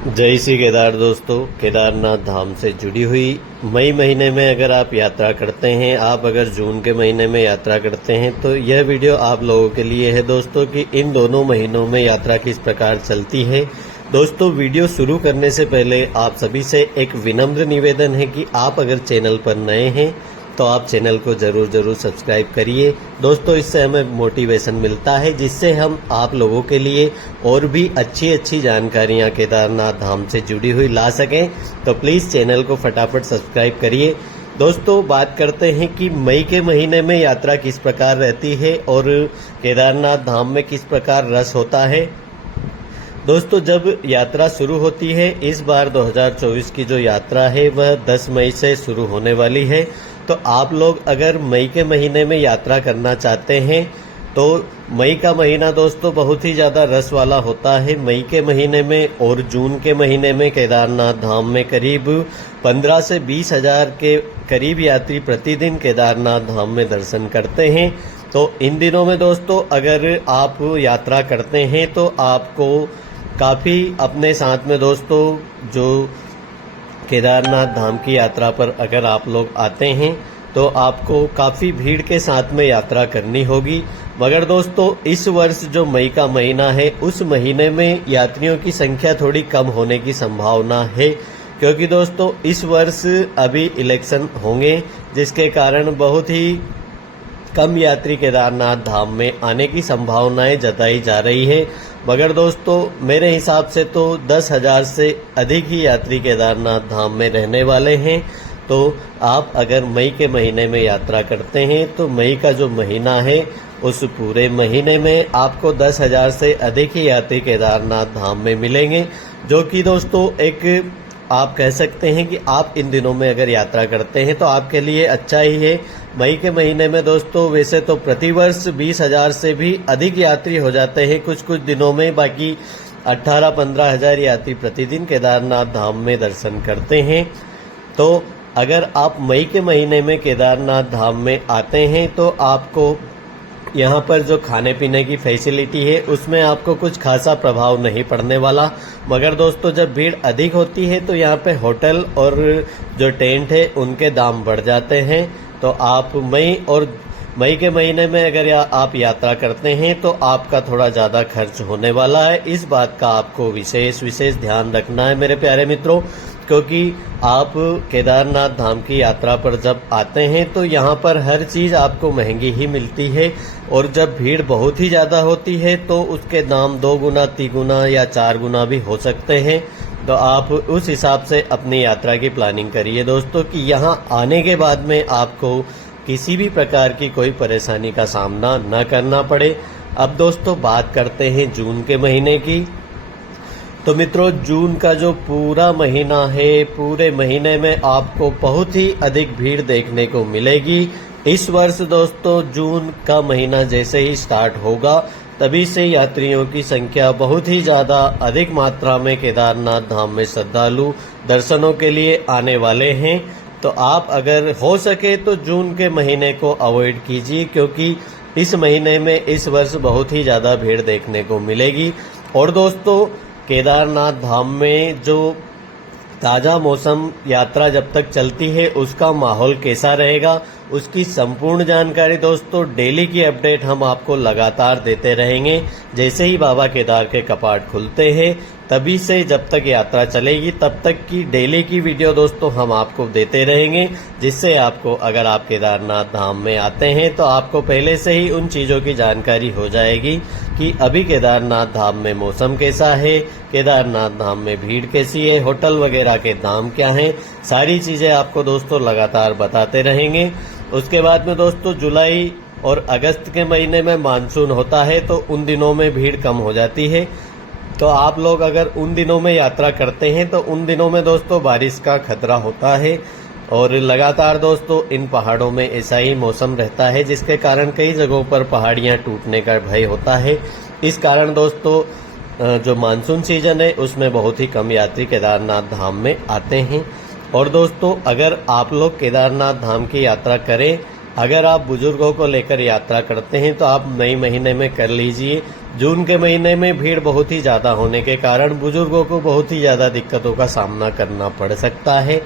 जय श्री केदार दोस्तों। केदारनाथ धाम से जुड़ी हुई मई महीने में अगर आप यात्रा करते हैं, आप अगर जून के महीने में यात्रा करते हैं तो यह वीडियो आप लोगों के लिए है दोस्तों कि इन दोनों महीनों में यात्रा किस प्रकार चलती है। दोस्तों, वीडियो शुरू करने से पहले आप सभी से एक विनम्र निवेदन है कि आप अगर चैनल पर नए हैं तो आप चैनल को जरूर सब्सक्राइब करिए दोस्तों। इससे हमें मोटिवेशन मिलता है जिससे हम आप लोगों के लिए और भी अच्छी जानकारियां केदारनाथ धाम से जुड़ी हुई ला सकें। तो प्लीज़ चैनल को फटाफट सब्सक्राइब करिए। दोस्तों, बात करते हैं कि मई के महीने में यात्रा किस प्रकार रहती है और केदारनाथ धाम में किस प्रकार रस होता है। दोस्तों, जब यात्रा शुरू होती है, इस बार 2024 की जो यात्रा है वह 10 मई से शुरू होने वाली है। तो आप लोग अगर मई के महीने में यात्रा करना चाहते हैं तो मई का महीना दोस्तों बहुत ही ज़्यादा रस वाला होता है। मई के महीने में और जून के महीने में केदारनाथ धाम में करीब 15 से 20 हज़ार के करीब यात्री प्रतिदिन केदारनाथ धाम में दर्शन करते हैं। तो इन दिनों में दोस्तों अगर आप यात्रा करते हैं तो आपको काफ़ी अपने साथ में दोस्तों जो केदारनाथ धाम की यात्रा पर अगर आप लोग आते हैं तो आपको काफ़ी भीड़ के साथ में यात्रा करनी होगी। मगर दोस्तों, इस वर्ष जो मई का महीना है उस महीने में यात्रियों की संख्या थोड़ी कम होने की संभावना है, क्योंकि दोस्तों इस वर्ष अभी इलेक्शन होंगे जिसके कारण बहुत ही कम यात्री केदारनाथ धाम में आने की संभावनाएं जताई जा रही है। मगर दोस्तों, मेरे हिसाब से तो 10,000 से अधिक ही यात्री केदारनाथ धाम में रहने वाले हैं। तो आप अगर मई के महीने में यात्रा करते हैं तो मई का जो महीना है उस पूरे महीने में आपको 10,000 से अधिक ही यात्री केदारनाथ धाम में मिलेंगे, जो कि दोस्तों एक आप कह सकते हैं कि आप इन दिनों में अगर यात्रा करते हैं तो आपके लिए अच्छा ही है। मई के महीने में दोस्तों वैसे तो प्रतिवर्ष 20,000 से भी अधिक यात्री हो जाते हैं कुछ दिनों में, बाकी 18-15 हज़ार यात्री प्रतिदिन केदारनाथ धाम में दर्शन करते हैं। तो अगर आप मई के महीने में केदारनाथ धाम में आते हैं तो आपको यहाँ पर जो खाने पीने की फैसिलिटी है उसमें आपको कुछ खासा प्रभाव नहीं पड़ने वाला। मगर दोस्तों, जब भीड़ अधिक होती है तो यहाँ पे होटल और जो टेंट है उनके दाम बढ़ जाते हैं। तो आप मई के महीने में अगर आप यात्रा करते हैं तो आपका थोड़ा ज़्यादा खर्च होने वाला है। इस बात का आपको विशेष ध्यान रखना है मेरे प्यारे मित्रों, क्योंकि आप केदारनाथ धाम की यात्रा पर जब आते हैं तो यहाँ पर हर चीज़ आपको महंगी ही मिलती है और जब भीड़ बहुत ही ज़्यादा होती है तो उसके दाम 2 गुना 3 गुना या 4 गुना भी हो सकते हैं। तो आप उस हिसाब से अपनी यात्रा की प्लानिंग करिए दोस्तों कि यहाँ आने के बाद में आपको किसी भी प्रकार की कोई परेशानी का सामना न करना पड़े। अब दोस्तों बात करते हैं जून के महीने की। तो मित्रों, जून का जो पूरा महीना है, पूरे महीने में आपको बहुत ही अधिक भीड़ देखने को मिलेगी। इस वर्ष दोस्तों जून का महीना जैसे ही स्टार्ट होगा तभी से यात्रियों की संख्या बहुत ही ज़्यादा अधिक मात्रा में केदारनाथ धाम में श्रद्धालु दर्शनों के लिए आने वाले हैं। तो आप अगर हो सके तो जून के महीने को अवॉइड कीजिए, क्योंकि इस महीने में इस वर्ष बहुत ही ज़्यादा भीड़ देखने को मिलेगी। और दोस्तों, केदारनाथ धाम में जो ताज़ा मौसम यात्रा जब तक चलती है उसका माहौल कैसा रहेगा उसकी संपूर्ण जानकारी दोस्तों डेली की अपडेट हम आपको लगातार देते रहेंगे। जैसे ही बाबा केदार के कपाट खुलते हैं तभी से जब तक यात्रा चलेगी तब तक की डेली की वीडियो दोस्तों हम आपको देते रहेंगे, जिससे आपको अगर आप केदारनाथ धाम में आते हैं तो आपको पहले से ही उन चीज़ों की जानकारी हो जाएगी कि अभी केदारनाथ धाम में मौसम कैसा है, केदारनाथ धाम में भीड़ कैसी है, होटल वगैरह के दाम क्या हैं। सारी चीज़ें आपको दोस्तों लगातार बताते रहेंगे। उसके बाद में दोस्तों जुलाई और अगस्त के महीने में मानसून होता है तो उन दिनों में भीड़ कम हो जाती है। तो आप लोग अगर उन दिनों में यात्रा करते हैं तो उन दिनों में दोस्तों बारिश का खतरा होता है और लगातार दोस्तों इन पहाड़ों में ऐसा ही मौसम रहता है जिसके कारण कई जगहों पर पहाड़ियां टूटने का भय होता है। इस कारण दोस्तों जो मानसून सीजन है उसमें बहुत ही कम यात्री केदारनाथ धाम में आते हैं। और दोस्तों, अगर आप लोग केदारनाथ धाम की यात्रा करें अगर आप बुजुर्गों को लेकर यात्रा करते हैं तो आप मई महीने में कर लीजिए। जून के महीने में भीड़ बहुत ही ज़्यादा होने के कारण बुजुर्गों को बहुत ही ज़्यादा दिक्कतों का सामना करना पड़ सकता है।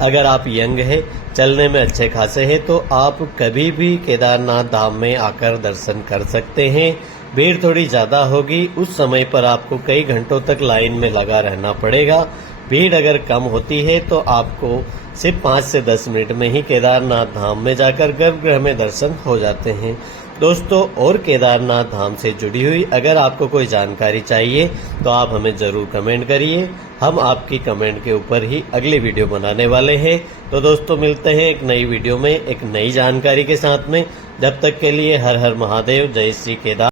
अगर आप यंग है, चलने में अच्छे खासे हैं, तो आप कभी भी केदारनाथ धाम में आकर दर्शन कर सकते हैं। भीड़ थोड़ी ज़्यादा होगी, उस समय पर आपको कई घंटों तक लाइन में लगा रहना पड़ेगा। भीड़ अगर कम होती है तो आपको सिर्फ 5 से 10 मिनट में ही केदारनाथ धाम में जाकर गर्भगृह में दर्शन हो जाते हैं। दोस्तों, और केदारनाथ धाम से जुड़ी हुई अगर आपको कोई जानकारी चाहिए तो आप हमें ज़रूर कमेंट करिए। हम आपकी कमेंट के ऊपर ही अगली वीडियो बनाने वाले हैं। तो दोस्तों, मिलते हैं एक नई वीडियो में एक नई जानकारी के साथ में। जब तक के लिए हर हर महादेव, जय श्री केदार।